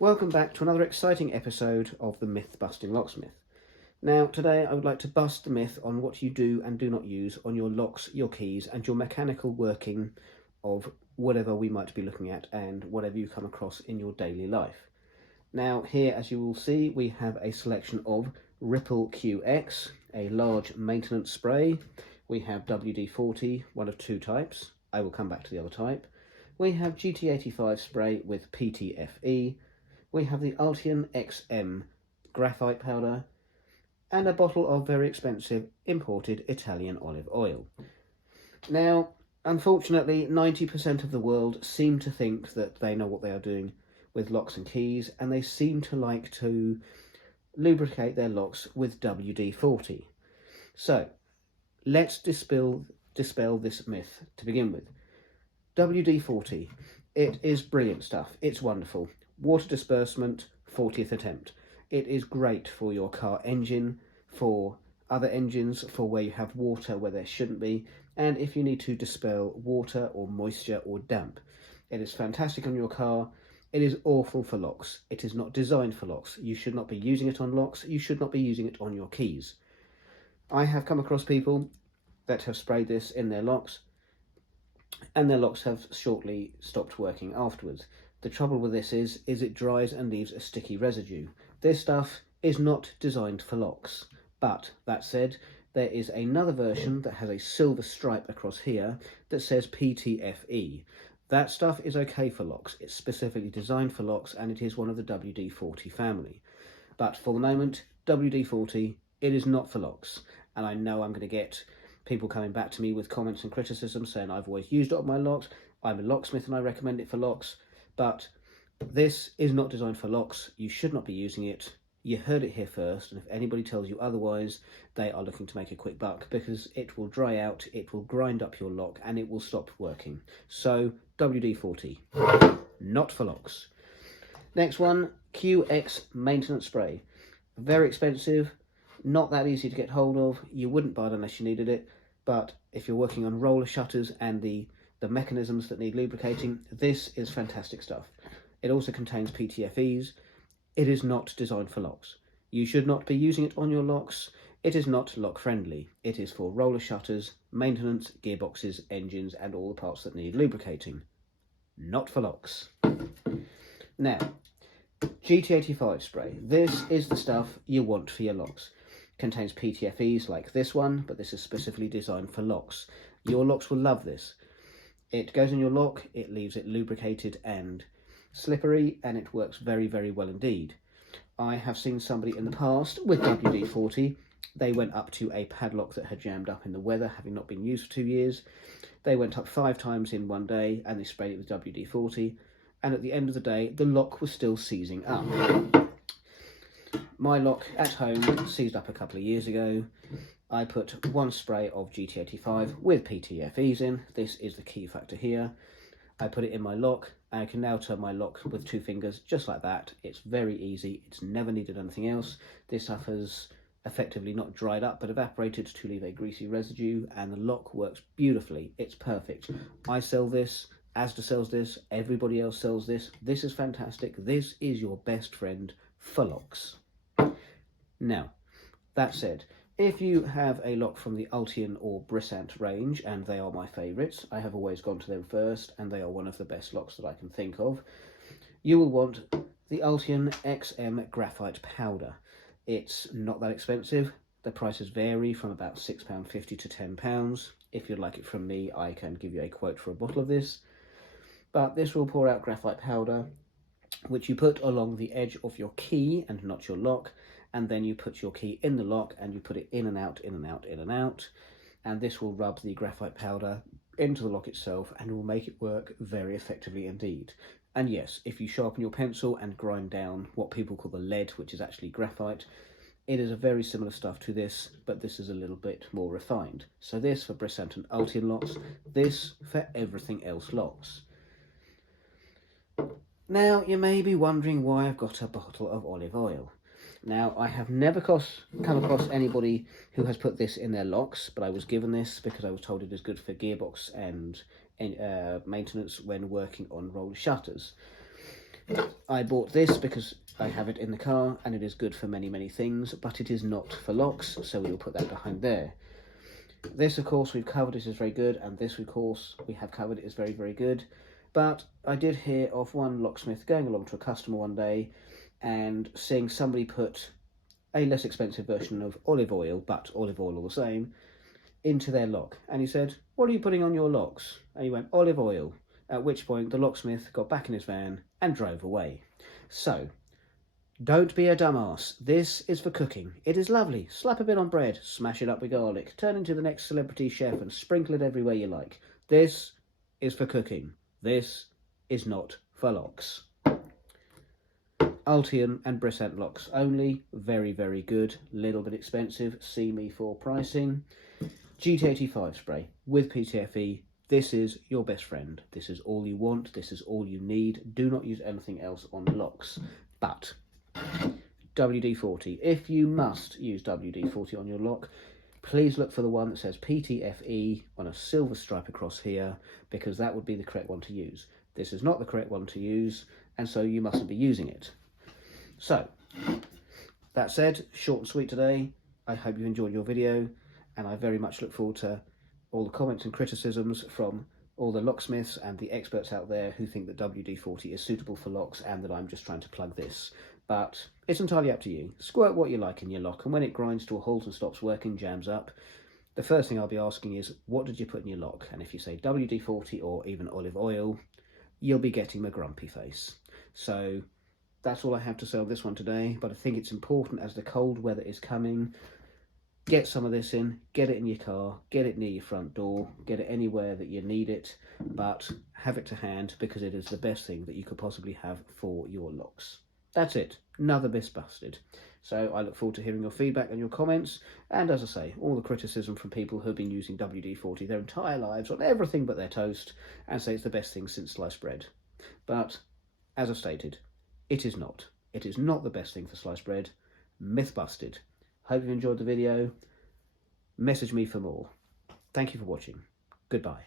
Welcome back to another exciting episode of the Myth Busting Locksmith. Now, today I would like to bust the myth on what you do and do not use on your locks, your keys, and your mechanical working of whatever we might be looking at and whatever you come across in your daily life. Now, here, as you will see, we have a selection of Ripple QX, a large maintenance spray. We have WD-40, one of two types. I will come back to the other type. We have GT85 Spray with PTFE. We have the Ultion XM Graphite Powder, and a bottle of very expensive imported Italian olive oil. Now, unfortunately, 90% of the world seem to think that they know what they are doing with locks and keys, and they seem to like to lubricate their locks with WD-40. So, let's dispel this myth to begin with. WD-40, it is brilliant stuff. It's wonderful. Water disbursement, 40th attempt. It is great for your car engine, for other engines, for where you have water where there shouldn't be, and if you need to dispel water or moisture or damp. It is fantastic on your car. It is awful for locks. It is not designed for locks. You should not be using it on locks. You should not be using it on your keys. I have come across people that have sprayed this in their locks, and their locks have shortly stopped working afterwards. The trouble with this is it dries and leaves a sticky residue. This stuff is not designed for locks. But that said, there is another version that has a silver stripe across here that says PTFE. That stuff is okay for locks. It's specifically designed for locks, and it is one of the WD-40 family. But for the moment, WD-40, it is not for locks. And I know I'm going to get people coming back to me with comments and criticism saying I've always used it on my locks. I'm a locksmith and I recommend it for locks. But this is not designed for locks. You should not be using it. You heard it here first, and if anybody tells you otherwise, they are looking to make a quick buck, because it will dry out, it will grind up your lock, and it will stop working. So, WD-40, not for locks. Next one, QX Maintenance Spray. Very expensive, not that easy to get hold of. You wouldn't buy it unless you needed it, but if you're working on roller shutters and the mechanisms that need lubricating, this is fantastic stuff. It also contains PTFEs. It is not designed for locks. You should not be using it on your locks. It is not lock friendly. It is for roller shutters, maintenance, gearboxes, engines, and all the parts that need lubricating. Not for locks. Now, GT85 Spray. This is the stuff you want for your locks. Contains PTFEs like this one, but this is specifically designed for locks. Your locks will love this. It goes in your lock, it leaves it lubricated and slippery, and it works very, very well indeed. I have seen somebody in the past with WD-40. They went up to a padlock that had jammed up in the weather, having not been used for 2 years. They went up 5 times in one day, and they sprayed it with WD-40, and at the end of the day, the lock was still seizing up. My lock at home seized up a couple of years ago. I put one spray of GT85 with PTFEs in. This is the key factor here. I put it in my lock, and I can now turn my lock with 2 fingers just like that. It's very easy. It's never needed anything else. This stuff has effectively not dried up but evaporated to leave a greasy residue, and the lock works beautifully. It's perfect. I sell this, Asda sells this, everybody else sells this. This is fantastic. This is your best friend for locks. Now, that said, if you have a lock from the Ultion or Brissant range, and they are my favourites, I have always gone to them first, and they are one of the best locks that I can think of, you will want the Ultion XM Graphite Powder. It's not that expensive. The prices vary from about £6.50 to £10. If you'd like it from me, I can give you a quote for a bottle of this. But this will pour out graphite powder, which you put along the edge of your key and not your lock, and then you put your key in the lock and you put it in and out, in and out, in and out, and this will rub the graphite powder into the lock itself and will make it work very effectively indeed. And yes, if you sharpen your pencil and grind down what people call the lead, which is actually graphite, it is a very similar stuff to this, but this is a little bit more refined. So this for Brissant and Ultion locks, this for everything else locks. Now, you may be wondering why I've got a bottle of olive oil. Now, I have never come across anybody who has put this in their locks, but I was given this because I was told it is good for gearbox and maintenance when working on roller shutters. I bought this because I have it in the car and it is good for many, many things, but it is not for locks, so we'll put that behind there. This, of course, we've covered, it is very good, and this, of course, we have covered, it is very, very good. But I did hear of one locksmith going along to a customer one day and seeing somebody put a less expensive version of olive oil, but olive oil all the same, into their lock. And he said, "What are you putting on your locks?" And he went, "Olive oil." At which point the locksmith got back in his van and drove away. So, don't be a dumbass. This is for cooking. It is lovely. Slap a bit on bread, smash it up with garlic, turn into the next celebrity chef and sprinkle it everywhere you like. This is for cooking. This is not for locks. Ultium and Brisant locks only. Very, very good. Little bit expensive. See me for pricing. GT85 spray with PTFE. This is your best friend. This is all you want. This is all you need. Do not use anything else on locks. But WD-40. If you must use WD-40 on your lock, please look for the one that says PTFE on a silver stripe across here, because that would be the correct one to use. This is not the correct one to use, and so you mustn't be using it. So, that said, short and sweet today. I hope you enjoyed your video, and I very much look forward to all the comments and criticisms from all the locksmiths and the experts out there who think that WD-40 is suitable for locks and that I'm just trying to plug this. But it's entirely up to you. Squirt what you like in your lock, and when it grinds to a halt and stops working, jams up, the first thing I'll be asking is, what did you put in your lock? And if you say WD-40 or even olive oil, you'll be getting the grumpy face. So that's all I have to say on this one today, but I think it's important as the cold weather is coming. Get some of this in, get it in your car, get it near your front door, get it anywhere that you need it, but have it to hand because it is the best thing that you could possibly have for your locks. That's it, another Myth Busted. So I look forward to hearing your feedback and your comments, and as I say, all the criticism from people who have been using WD-40 their entire lives on everything but their toast, and say it's the best thing since sliced bread. But, as I stated, it is not. It is not the best thing for sliced bread. Myth busted. Hope you've enjoyed the video. Message me for more. Thank you for watching. Goodbye.